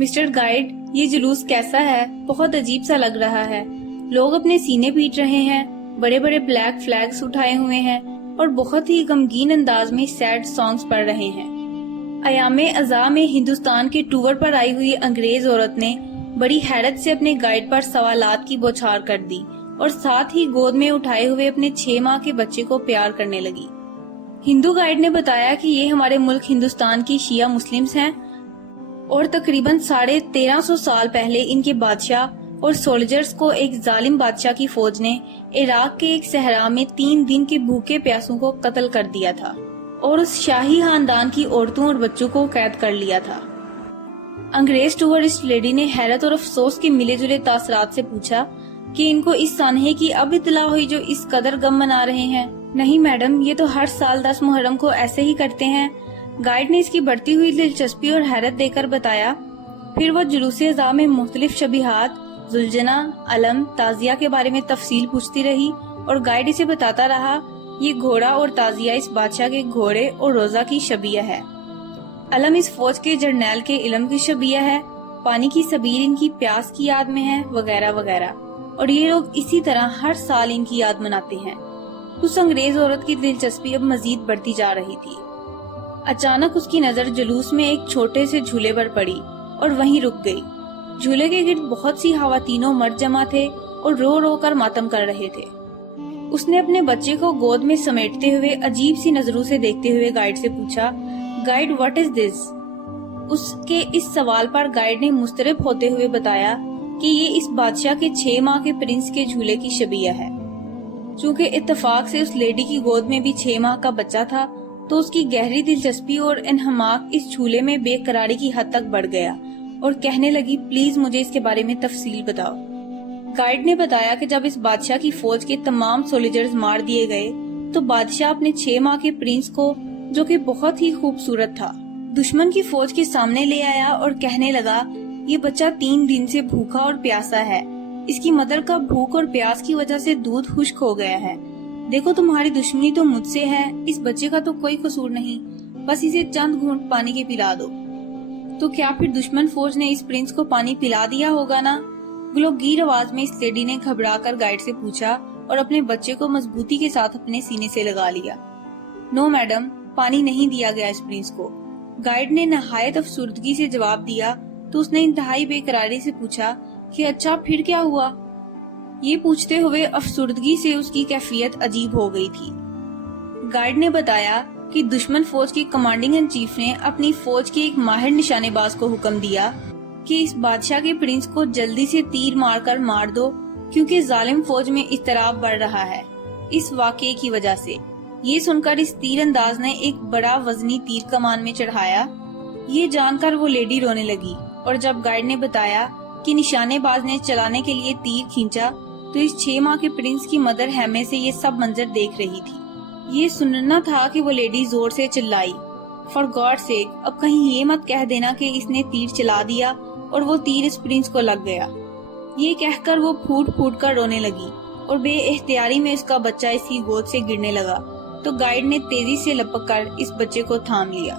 Mister guide, یہ جلوس کیسا ہے؟ بہت عجیب سا لگ رہا ہے۔ لوگ اپنے سینے پیٹ رہے ہیں، بڑے بڑے بلیک فلیگز اٹھائے ہوئے ہیں اور بہت ہی غمگین انداز میں سیڈ سانگز پڑھ رہے ہیں۔ ایام ازاں میں ہندوستان کے ٹور پر آئی ہوئی انگریز عورت نے بڑی حیرت سے اپنے گائیڈ پر سوالات کی بوچھار کر دی اور ساتھ ہی گود میں اٹھائے ہوئے اپنے 6 ماہ کے بچے کو پیار کرنے لگی۔ ہندو گائیڈ نے بتایا کہ یہ ہمارے ملک ہندوستان کی شیعہ مسلمز ہیں اور تقریباً 1350 سال پہلے ان کے بادشاہ اور سولجرز کو ایک ظالم بادشاہ کی فوج نے عراق کے ایک صحرا میں 3 دن کے بھوکے پیاسوں کو قتل کر دیا تھا اور اس شاہی خاندان کی عورتوں اور بچوں کو قید کر لیا تھا۔ انگریز ٹورسٹ لیڈی نے حیرت اور افسوس کے ملے جلے تاثرات سے پوچھا کہ ان کو اس سانحے کی اب اطلاع ہوئی جو اس قدر غم منا رہے ہیں۔ نہیں میڈم، یہ تو ہر سال 10 محرم کو ایسے ہی کرتے ہیں۔ گائیڈ نے اس کی بڑھتی ہوئی دلچسپی اور حیرت دے کر بتایا۔ پھر وہ جلوس ازاں میں مختلف شبیہات، زلجنہ، علم، تعزیہ کے بارے میں تفصیل پوچھتی رہی اور گائیڈ اسے بتاتا رہا یہ گھوڑا اور تعزیہ اس بادشاہ کے گھوڑے اور روزہ کی شبیہ ہے، علم اس فوج کے جرنیل کے علم کی شبیہ ہے، پانی کی سبیل ان کی پیاس کی یاد میں ہے، وغیرہ وغیرہ، اور یہ لوگ اسی طرح ہر سال ان کی یاد مناتے ہیں۔ اس انگریز عورت کی دلچسپی اب مزید بڑھتی جا رہی تھی۔ اچانک اس کی نظر جلوس میں ایک چھوٹے سے جھولے پر پڑی اور وہیں رک گئی۔ جھولے کے گرد بہت سی خواتین و مرد جمع تھے اور رو رو کر ماتم کر رہے تھے۔ اس نے اپنے بچے کو گود میں سمیٹتے ہوئے عجیب سی نظروں سے دیکھتے ہوئے گائیڈ سے پوچھا، گائیڈ واٹ از دس؟ اس کے اس سوال پر گائیڈ نے مضطرب ہوتے ہوئے بتایا کہ یہ اس بادشاہ کے 6 ماہ کے پرنس کے جھولے کی شبیہ ہے۔ چونکہ اتفاق سے اس لیڈی کی گود میں بھی 6 ماہ کا بچہ تھا تو اس کی گہری دلچسپی اور انہماک اس جھولے میں بے قراری کی حد تک بڑھ گیا اور کہنے لگی، پلیز مجھے اس کے بارے میں تفصیل بتاؤ۔ گائیڈ نے بتایا کہ جب اس بادشاہ کی فوج کے تمام سولجرز مار دیے گئے تو بادشاہ اپنے 6 ماہ کے پرنس کو، جو کہ بہت ہی خوبصورت تھا، دشمن کی فوج کے سامنے لے آیا اور کہنے لگا، یہ بچہ 3 دن سے بھوکا اور پیاسا ہے، اس کی مدر کا بھوک اور پیاس کی وجہ سے دودھ خشک ہو گیا ہے، دیکھو تمہاری دشمنی تو مجھ سے ہے، اس بچے کا تو کوئی قصور نہیں، بس اسے چند گھونٹ پانی کے پلا دو۔ تو کیا پھر دشمن فوج نے اس پرنس کو پانی پلا دیا ہوگا نا؟ گلوگیر آواز میں اس لیڈی نے گھبرا کر گائیڈ سے پوچھا اور اپنے بچے کو مضبوطی کے ساتھ اپنے سینے سے لگا لیا۔ نو میڈم، پانی نہیں دیا گیا اس پرنس کو، گائیڈ نے نہایت افسردگی سے جواب دیا۔ تو اس نے انتہائی بے قراری سے پوچھا کہ اچھا پھر کیا ہوا؟ یہ پوچھتے ہوئے افسردگی سے اس کی کیفیت عجیب ہو گئی تھی۔ گائیڈ نے بتایا کہ دشمن فوج کے کمانڈنگ ان چیف نے اپنی فوج کے ایک ماہر نشانے باز کو حکم دیا کہ اس بادشاہ کے پرنس کو جلدی سے تیر مار کر مار دو، کیونکہ ظالم فوج میں اضطراب بڑھ رہا ہے اس واقعے کی وجہ سے۔ یہ سن کر اس تیر انداز نے ایک بڑا وزنی تیر کمان میں چڑھایا۔ یہ جان کر وہ لیڈی رونے لگی، اور جب گائیڈ نے بتایا کہ نشانے باز نے چلانے کے لیے تیر کھینچا تو اس 6 ماہ کے پرنس کی مدر ہیمے سے یہ سب منظر دیکھ رہی تھی۔ یہ سننا تھا کہ وہ لیڈی زور سے چلائی، فار گاڈ سیک، اب کہیں یہ مت کہہ دینا کہ اس نے تیر چلا دیا اور وہ تیر اس پرنس کو لگ گیا۔ یہ کہہ کر وہ پھوٹ پھوٹ کر رونے لگی اور بے اختیاری میں اس کا بچہ اس کی گود سے گرنے لگا تو گائیڈ نے تیزی سے لپک کر اس بچے کو تھام لیا۔